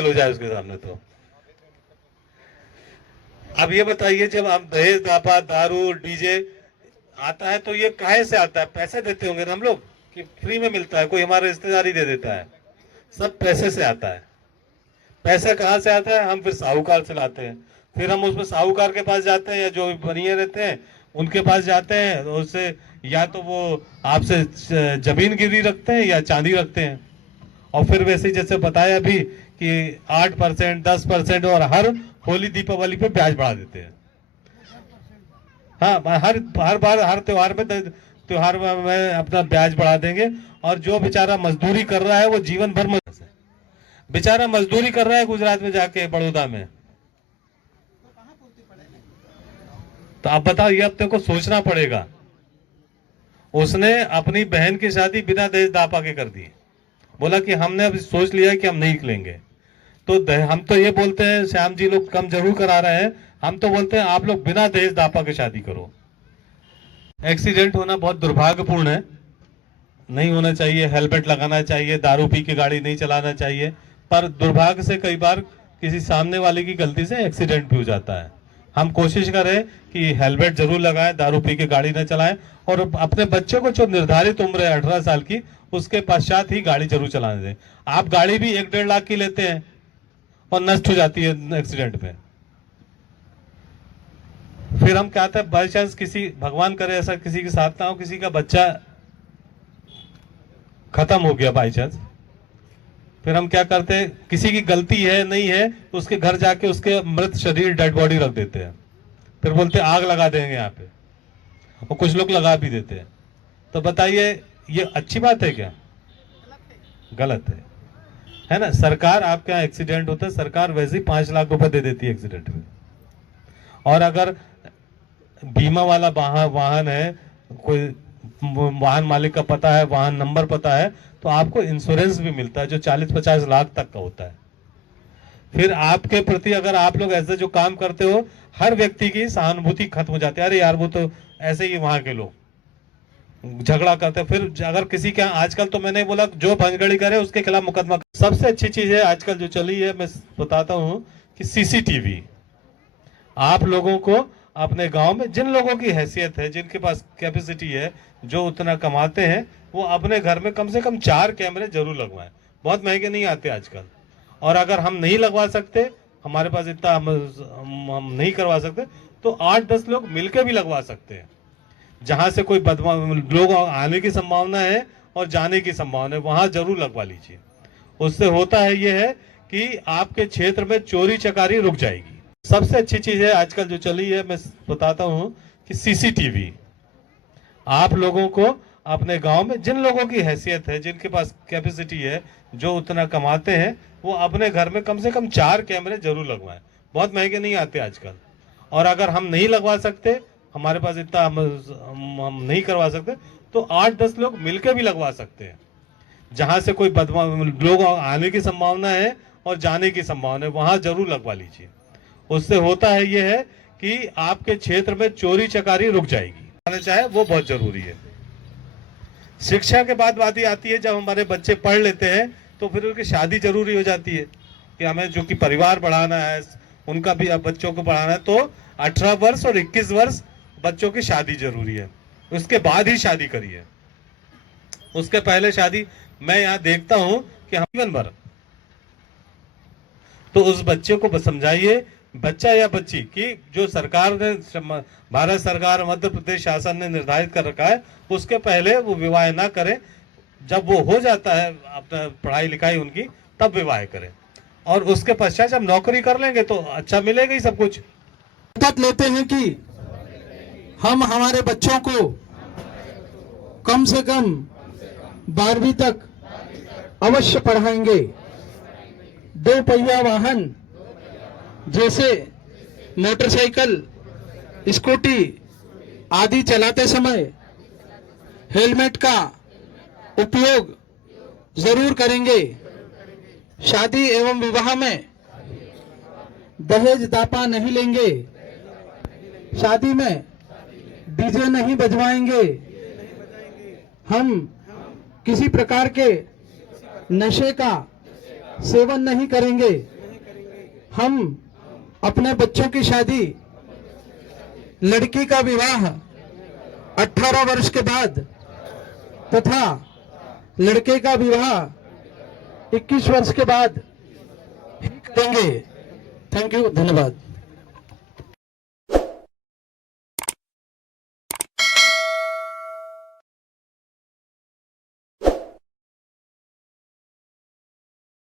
Fail हो जाए उसके सामने। तो अब ये बताइए, जब हम दहेज दापा दारू डीजे आता है तो ये काहे से आता है? पैसे देते होंगे ना हम लोग, कि फ्री में मिलता है, कोई हमारा रिश्तेदार ही दे देता है? सब पैसे से आता है। पैसा कहाँ से आता है? हम फिर साहूकार से लाते हैं, फिर हम उसमें साहूकार के पास जाते हैं या जो बनिए रहते हैं उनके पास जाते हैं, तो उससे या तो वो आपसे जमीन गिरवी रखते हैं या चांदी रखते हैं, और फिर वैसे ही जैसे बताया अभी कि 8%, 10% और हर होली दीपावली पे ब्याज बढ़ा देते हैं। हाँ, हर बार हर त्योहार में अपना ब्याज बढ़ा देंगे। और जो बेचारा मजदूरी कर रहा है वो जीवन भर बेचारा मजदूरी कर रहा है गुजरात में जाके, बड़ौदा में, तो आप बताओ, ये अपने को सोचना पड़ेगा। उसने अपनी बहन की शादी बिना दहेज दापा के कर दी, बोला कि हमने अब सोच लिया कि हम नहीं निकलेंगे। तो हम तो ये बोलते हैं श्याम जी लोग कम जरूर करा रहे हैं, हम तो बोलते हैं आप लोग बिना दहेज दापा के शादी करो। एक्सीडेंट होना बहुत दुर्भाग्यपूर्ण है, नहीं होना चाहिए। हेलमेट लगाना चाहिए, दारू पी के गाड़ी नहीं चलाना चाहिए, पर दुर्भाग्य से कई बार किसी सामने वाले की गलती से एक्सीडेंट भी हो जाता है। हम कोशिश करें कि हेलमेट जरूर लगाएं, दारू पी के गाड़ी न चलाएं, और अपने बच्चों को जो निर्धारित उम्र है 18 साल की, उसके पश्चात ही गाड़ी जरूर चलाने दें। आप गाड़ी भी 1-1.5 लाख की लेते हैं और नष्ट हो जाती है एक्सीडेंट में। फिर हम कहते हैं बाई चांस किसी, भगवान करे ऐसा किसी के साथ ना हो, किसी का बच्चा खत्म हो गया बाई चांस, फिर हम क्या करते हैं, किसी की गलती है नहीं है तो उसके घर जाके उसके मृत शरीर, डेड बॉडी रख देते हैं, फिर बोलते हैं आग लगा देंगे यहाँ पे, और कुछ लोग लगा भी देते हैं। तो बताइए, ये अच्छी बात है क्या? गलत है ना? सरकार, आपके यहाँ एक्सीडेंट होता है, सरकार वैसे ही 5 लाख रुपए दे देती है एक्सीडेंट में। और अगर बीमा वाला वाहन है, कोई वाहन मालिक का पता है, वाहन नंबर पता है, तो आपको इंश्योरेंस भी मिलता है जो 40-50 लाख तक का होता है। फिर आपके प्रति अगर आप लोग ऐसे जो काम करते हो, हर व्यक्ति की सहानुभूति खत्म हो जाती है। अरे यार, वो तो ऐसे ही वहां के लोग झगड़ा करते हैं। फिर अगर किसी के, आजकल तो मैंने बोला जो भंगड़ी करे उसके खिलाफ मुकदमा। सबसे अच्छी चीज है आजकल जो चली है, मैं बताता हूँ कि सीसीटीवी। आप लोगों को अपने गांव में जिन लोगों की हैसियत है, जिनके पास कैपेसिटी है, जो उतना कमाते हैं, वो अपने घर में कम से कम 4 कैमरे जरूर लगवाएं। बहुत महंगे नहीं आते आजकल। और अगर हम नहीं लगवा सकते, हमारे पास इतना हम नहीं करवा सकते, तो 8-10 लोग मिलकर भी लगवा सकते हैं। जहां से कोई लोग आने की संभावना है और जाने की संभावना है, वहां जरूर लगवा लीजिए। उससे होता है ये है कि आपके क्षेत्र में चोरी चकारी रुक जाएगी। सबसे अच्छी चीज है आजकल जो चली है, मैं बताता हूं कि सीसीटीवी। आप लोगों को अपने गांव में जिन लोगों की हैसियत है, जिनके पास कैपेसिटी है, जो उतना कमाते हैं, वो अपने घर में कम से कम 4 कैमरे जरूर लगवाएं। बहुत महंगे नहीं आते आजकल। और अगर हम नहीं लगवा सकते, हमारे पास इतना हम नहीं करवा सकते, तो 8-10 लोग मिलकर भी लगवा सकते हैं। जहां से कोई लोग आने की संभावना है और जाने की संभावना है, वहां जरूर लगवा लीजिए। उससे होता है ये है कि आपके क्षेत्र में चोरी चकारी रुक जाएगी। चाहे वो बहुत जरूरी है। शिक्षा के बाद बात ही आती है, जब हमारे बच्चे पढ़ लेते हैं तो फिर उनकी शादी जरूरी हो जाती है कि हमें जो कि परिवार बढ़ाना है, उनका भी अब बच्चों को पढ़ाना है, तो 18 वर्ष और 21 वर्ष बच्चों की शादी जरूरी है। उसके बाद ही शादी करिए, उसके पहले शादी मैं यहाँ देखता हूं कि हम जीवन भर, तो उस बच्चे को समझाइए, बच्चा या बच्ची की जो सरकार ने, भारत सरकार, मध्य प्रदेश शासन ने निर्धारित कर रखा है, उसके पहले वो विवाह ना करें। जब वो हो जाता है अपना पढ़ाई लिखाई उनकी, तब विवाह करें। और उसके पश्चात जब नौकरी कर लेंगे तो अच्छा मिलेगा ही सब कुछ। शपथ लेते हैं कि हम हमारे बच्चों को कम से कम 12वीं तक अवश्य पढ़ाएंगे। 2 पहिया वाहन जैसे मोटरसाइकिल, स्कूटी आदि चलाते समय हेलमेट का उपयोग जरूर करेंगे। शादी एवं विवाह में दहेज दापा नहीं लेंगे। शादी में डीजे नहीं बजवाएंगे। हम किसी प्रकार के नशे का सेवन नहीं करेंगे। हम अपने बच्चों की शादी, लड़की का विवाह 18 वर्ष के बाद तथा लड़के का विवाह 21 वर्ष के बाद ही करेंगे। थैंक यू, धन्यवाद।